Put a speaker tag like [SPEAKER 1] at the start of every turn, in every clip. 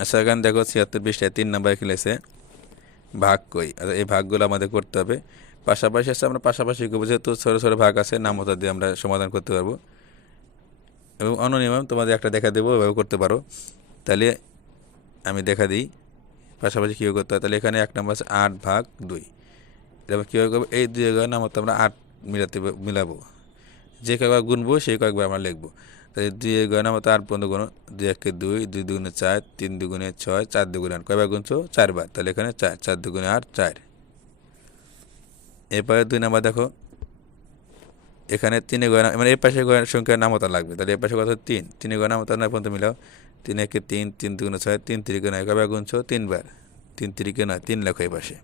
[SPEAKER 1] আচ্ছা এখানে দেখো, ছিয়াত্তর পৃষ্ঠায় তিন নাম্বার খেলেছে। ভাগ কই? আচ্ছা এই ভাগগুলো আমাদের করতে হবে। পাশাপাশি আছে, আমরা পাশাপাশি করব, যেহেতু ছোটো ছোটো ভাগ আছে, নামতা দিয়ে আমরা সমাধান করতে পারব। এবং অন্য নিয়ম তোমাদের একটা দেখা দেবো এভাবে করতে পারো। তাহলে আমি দেখা দিই। পাশাপাশি কীভাবে করতে হয়? তাহলে এখানে এক নম্বর আছে, আট ভাগ দুই। এবার কীভাবে করব? এই দুই নামতা আমরা আট মিলাতে মিলাবো। যে কয়েকবার গুনবো, সেই কয়েকবার আমরা লিখব। তাহলে দুই গয়না মতো আট পর্যন্ত গুণ দুই একে দুই দুই দুগুণে চার, তিন দুগুণে ছয়, চার দুগুণে আট। কয়বার গুনছো চারবার। তাহলে এখানে চার চার দুগুণে আট, চার। এরপরে দুই নাম্বার দেখো। এখানে তিনে গয়না মানে এই পাশে গয়নার সংখ্যার নামতা লাগবে। তাহলে এই পাশে কত তিন। তিনে গয়না মতো নয় পর্যন্ত মিলাও। তিন একে তিন তিন দুগুণে ছয়, তিন তিরিকে নয়। কয়বার গুনছো তিনবার। তিন তিরিকে নয়, তিন লেখো এই পাশে।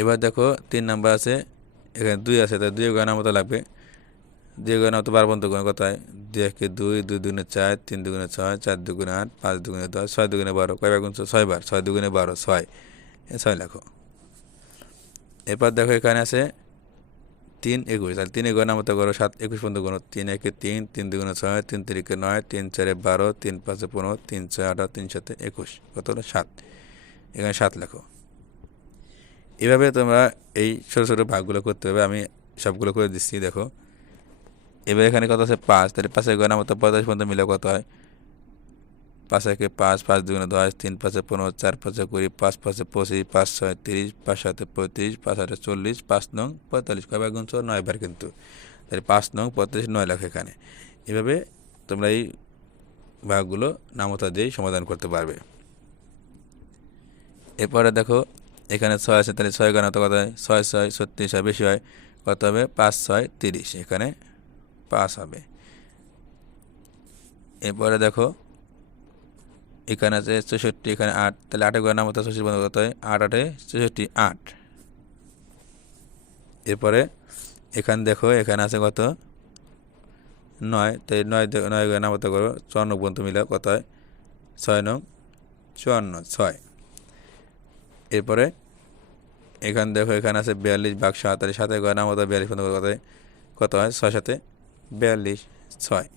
[SPEAKER 1] এবার দেখো তিন নাম্বার আছে। এখানে দুই আছে তাই দুই গয়না মতো লাগবে দুই গয়না মতো বারো পর্যন্ত গুণ কত হয়? দুই একে দুই দুই দুগুণে চার, তিন দুগুণে ছয়, চার দুগুণে আট, পাঁচ দুগুণে দশ, ছয় দুগুণে বারো। কয়বার গুনছো ছয়বার ছয়? দুগুণে বারো, ছয়। ছয় লেখো। এরপর দেখো এখানে আছে তিন একুশ। তাহলে তিন গণনা মতো করো, সাত একুশ পর্যন্ত গুণ তিন একে তিন তিন দুগুণে ছয়, তিন তিরিকে নয়, তিন চারে বারো, তিন পাঁচে পনেরো, তিন ছয় আঠারো তিন সাথে একুশ। কত হলো? সাত। এখানে সাত লেখো। এভাবে তোমরা এই ছোটো ছোটো ভাগগুলো করতে হবে। আমি সবগুলো করে দিচ্ছি, দেখো। এবার এখানে কত আছে? পাঁচ। তাহলে পাঁচের গণনা মতো পঁয়তাল্লিশ পর্যন্ত মিলে কত হয়? পাঁচ একে পাঁচ পাঁচ দুগুণে দশ, তিন পাঁচে পনেরো, চার পাঁচে কুড়ি, পাঁচ পাঁচে পঁচিশ, পাঁচ ছয় তিরিশ, পাঁচ সাথে পঁয়ত্রিশ, পাঁচ আটে চল্লিশ, পাঁচ নং পঁয়তাল্লিশ। কয়বার গুনছ নয় বার কিন্তু। তাহলে পাঁচ নং পঁয়তাল্লিশ, নয় লাখ এখানে। এভাবে তোমরা এই ভাগগুলো নামতা দিয়েই সমাধান করতে পারবে। এরপরে দেখো, এখানে ছয় আছে, তাহলে ছয় গণত কত হয়? ছয় ছয়, ছত্রিশ হয়, বেশি হয়। কত হবে? পাঁচ, ছয়, তিরিশ। এখানে পাঁচ হবে। এরপরে দেখো, এখানে আছে চৌষট্টি, এখানে আট, তাহলে আটে গণনা মতো চৌষট্টি বন্ধ কত হয় আট, আটে চৌষট্টি, আট। এরপরে এখানে দেখো, এখানে আছে কত? নয়, তাই নয় নয় গণনা মতো করো, চুয়ান্ন পর্যন্ত মিলে কত হয়? ছয় নং চুয়ান্ন, ছয়। এরপরে এখানে দেখো, এখানে আছে বিয়াল্লিশ বাঘ সাত তাহলে সাথে গণনা মতো বিয়াল্লিশ পর্যন্ত কত হয় কত হয়? ছয় সাথে বিয়াল্লিশ, ছয়।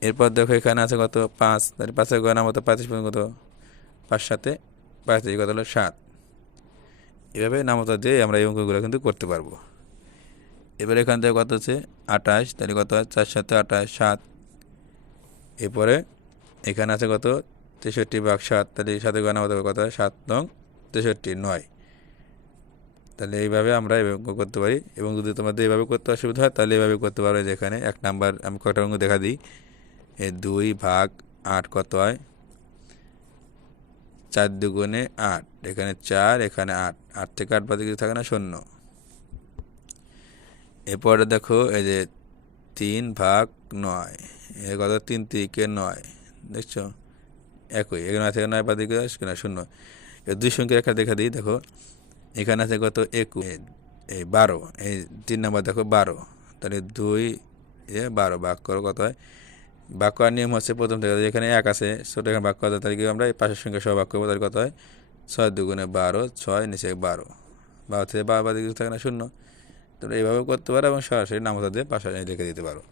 [SPEAKER 1] এরপর দেখো এখানে আছে কত? পাঁচ। তাহলে পাঁচের গয়না মতো পঁয়ত্রিশ পর্যন্ত কত? পাঁচ সাথে পঁয়ত্রিশ, কত হলো? সাত। এভাবে নামতা দিয়ে আমরা এই অঙ্কগুলো কিন্তু করতে পারব। এবার এখান থেকে কত হচ্ছে? আঠাশ। তাহলে কত হয়? চার সাথে আঠাশ, সাত। এরপরে এখানে আছে কত? তেষট্টি ভাগ সাত। তাহলে সাথে মতো কত? হয় সাত নং তেষট্টি, নয়। তাহলে এইভাবে আমরা অঙ্ক করতে পারি। এবং যদি তোমাদের এইভাবে করতে অসুবিধা হয়, তাহলে এইভাবে করতে পারো যেখানে এক নাম্বার, আমি কয়টা অঙ্ক দেখা দিই? এ দুই ভাগ আট কত হয়? চার দুগুণে আট। এখানে চার, এখানে আট। আট থেকে আট বাদে কিছু থাকে না, শূন্য। এরপরে দেখো, এই যে তিন ভাগ নয়। এ কত? তিন তিরিকে নয়। দেখছ? একই। এখানে থেকে নয় বাদে কিছু আসবে না শূন্য। দুই সংখ্যার একটা দেখা দিই, দেখো। এখানে আছে কত? একুশ। এই বারো। এই তিন নম্বর দেখো, বারো। তাহলে দুই, এ, বারো করো কত হয়? বাক্য আর নিয়ম হচ্ছে প্রথম থেকে যেখানে এক আছে, ছোটো এখানে বাক্য আছে তাহলে কি আমরা এই পাশের সঙ্গে সহ বাক্য তাহলে কত হয়? ছয় দুগুণে বারো, ছয় নিচে বারো। বারো থেকে বারো বাদে কিছু থাকে না, শূন্য। তোমরা এইভাবে করতে পারো এবং সরাসরি নামতা দিয়ে পাশে লিখে দিতে পারো।